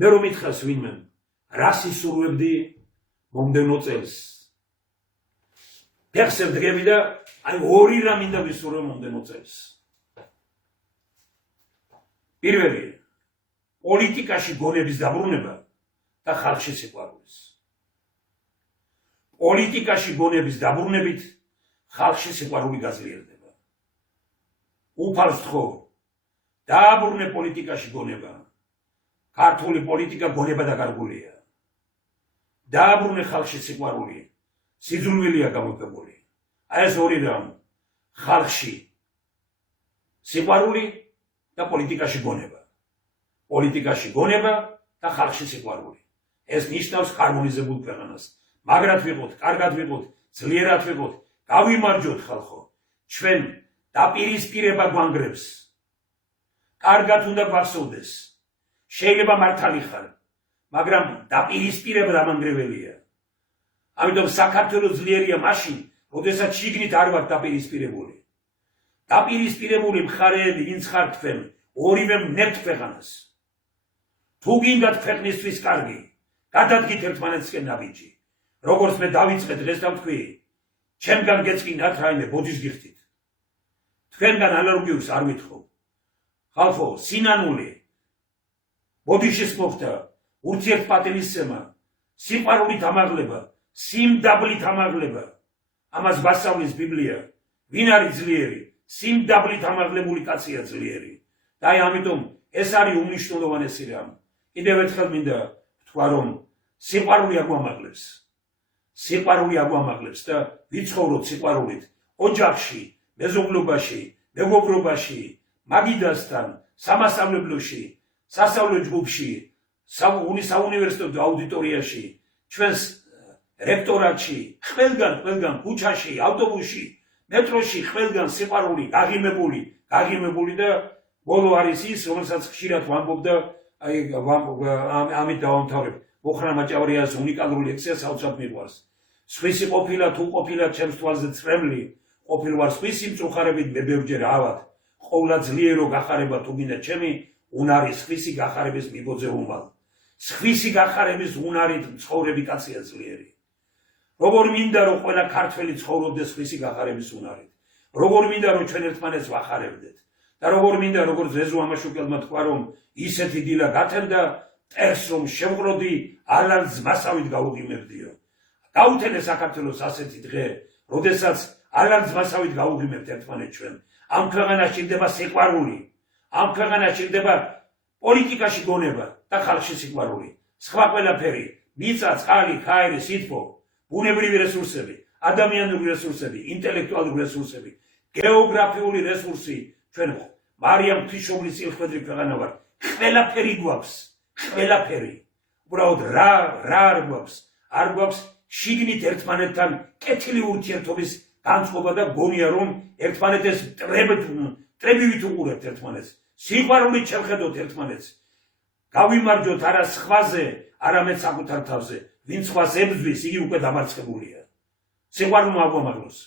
მე რომ მითხას ვინმე რა სისურვებდი მომდევნო წელს ფეხზე ვდგები და აი ორი რამ მინდა ვისურვო მომდევნო წელს პირველი პოლიტიკაში გონების დაბრუნება და ხალხში სიყვარულის პოლიტიკაში გონების დაბრუნებით ხალხში სიყვარული გაძლიერდება უფალს ვთხოვ დააბრუნე პოლიტიკაში გონება ქართული პოლიტიკა გონება დაკარგულია დააბრუნე ხალხში სიყვარული სიძულვილია გამოგებული აი ეს ორი რამ ხალხში სიყვარული და პოლიტიკაში გონება და ხალხში სიყვარული ეს ნიშნავს ჰარმონიზებულ ქვეყანას მაგრად ვიყოთ კარგად ვიყოთ ძლიერად ვიყოთ გავიმარჯვოთ ხალხო ჩვენ დაპირისპირება გვანგრევს კარგად უნდა გვახსოვდეს შეიძლება მართალი ხარ მაგრამ დაპირისპირება დამანგრეველია ამიტომ საქართველოს ძლიერია მაშინ როდესაც შიგნით არ ვართ დაპირისპირებული დაპირისპირებული მხარეები ვინც ხართ თქვენ ორივე მნებთ ქვეყანას თუ გინდათ ქვეყნისთვის კარგი გადადგით ერთმანეთსკენ ნაბიჯი როგორც მე დავიწყე დღეს და ვთქვი ჩემგან გეწყინათ რაიმე ბოდიშს გიხდით თქვენგან ანალოგიურს არ ვითხოვ ხალხო სინანული ბოდიშის მოხდა ურთიერთპატივისცემა სიყვარულით ამაღლება სიმდაბლით ამაღლება ამას გვასწავლის ბიბლია ვინ არის ძლიერი სიმდაბლით ამაღლებული კაცია ძლიერი და აი ამიტომ ეს არის უმნიშვნელოვანესი რამ კიდევ ერთხელ მინდა ვთქვა რომ სიყვარული აგვამაღლებს და ვიცხოვროთ სიყვარულით ოჯახში მეზობლობაში მეგობრობაში მაგიდასთან სამასწავლებლოში სასწავლო ჯგუფში საუნივერსიტეტო აუდიტორიაში ჩვენს რექტორატში ყველგან ქუჩაში ავტობუსში მეტროში ყველგან სიყვარული გაღიმებული და ბოლო არის ის რომელსაც ხშირად ვამბობ და აი ამით დავამთავრებ მოხრა მაჭავრიას უნიკალური ლექცია საოცრად მიყვარს სხვისი ყოფილა თუ ყოფილა ჩემს თვალზე წრემლი ყოფილვარ სხვისი მწუხარებით მე ბევრჯერ ავად ყოვლა ძლიერო გახარება თუ გინდა ჩემი უნარი სხვისი გახარების მიბოძე უმალ სხვისი გახარების უნარით ცხოვრები კაცია ძლიერი როგორ მინდა რომ ყველა ქართველი ცხოვრობდეს სხვისი გახარების უნარით როგორ მინდა რომ ჩვენ ერთმანეთს ვახარებდეთ და როგორ მინდა როგორც ზეზო ამაშუკელმა თქვა რომ ისეთი დილა გათენდა ტერს რომ შევყროდი ალალ ძმასავით გაუღიმებდიო გაუთენე საქართველოს ასეთი დღე როდესაც ალალ ძმასავით გაუღიმებთ ერთმანეთს ჩვენ ამ ქვეყანაში ჭირდება სიყვარული ამ ქვეყანაში ჭირდება პოლიტიკაში გონება და ხალხში სიყვარული სხვა ყველაფერი მიწა წყალი ხაერი სითბო ბუნებრივი რესურსები ადამიანური რესურსები ინტელექტუალური რესურსები გეოგრაფიული რესურსი ჩვენ მარიამ ღვთისმშობლის წილხვედრი ქვეყანა ვართ ყველაფერი გვაქვს ყველაფერი უბრალოდ რა არ გვაქვს შიგნით ერთმანეთთან კეთილი ურთიერთობის განწყობა და გონია რომ ერთმანეთს ტრებივით უყურებთ ერთმანეთს სიყვარულით შევხედოთ ერთმანეთს გავიმარჯვოთ არა სხვაზე არამედ საკუთარ თავზე ვინც სხვას ებრძვის იგი უკვე დამარცხებულია სიყვარულმა აგვამაღლოს